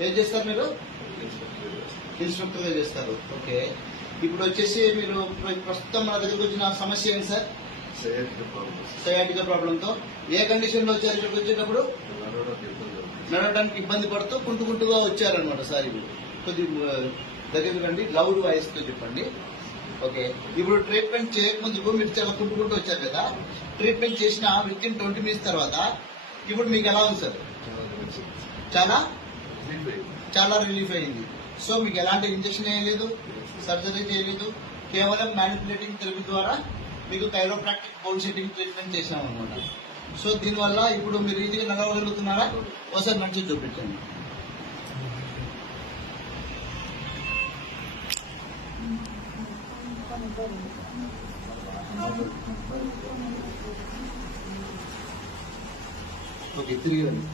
ఏం చేస్తారు మీరు? ఇన్స్ట్రక్టర్గా చేస్తారు. ఓకే. ఇప్పుడు వచ్చేసి మీరు ప్ర- ప్రస్తుతం మన దగ్గరకు వచ్చిన సమస్య ఏంటి సార్? సయాటిక ప్రాబ్లంతో. ఏ కండిషన్లో వచ్చారు ఇక్కడికి వచ్చేటప్పుడు? నడవడానికి ఇబ్బంది పడుతూ కుంటుకుంటుగా వచ్చారనమాట సార్ ఇప్పుడు. కొద్ది దగ్గరికి రండి. లౌడ్ వాయిస్తో చెప్పండి. ఓకే. ఇప్పుడు ట్రీట్మెంట్ చేయకముందు మీరు చాలా కుంటుకుంటూ వచ్చారు కదా. ట్రీట్మెంట్ చేసిన విత్ ఇన్ ట్వంటీ మినిట్స్ తర్వాత ఇప్పుడు మీకు ఎలా ఉంది సార్? చాలా? చాలా రిలీఫ్ అయింది సో మీకు ఎలాంటి ఇంజక్షన్ వేయలేదు సర్జరీ చేయలేదు కేవలం మ్యానిపులేటింగ్ థెరపీ ద్వారా మీకు కైరోప్రాక్టిక్ బోన్ సెట్టింగ్ ట్రీట్మెంట్ చేసినాం అనమాట సో దీనివల్ల ఇప్పుడు మీరు ఈజీగా నడవగలుగుతున్నారా? ఒకసారి నడిచి చూపించండి. ఓకే తిరిగి రండి.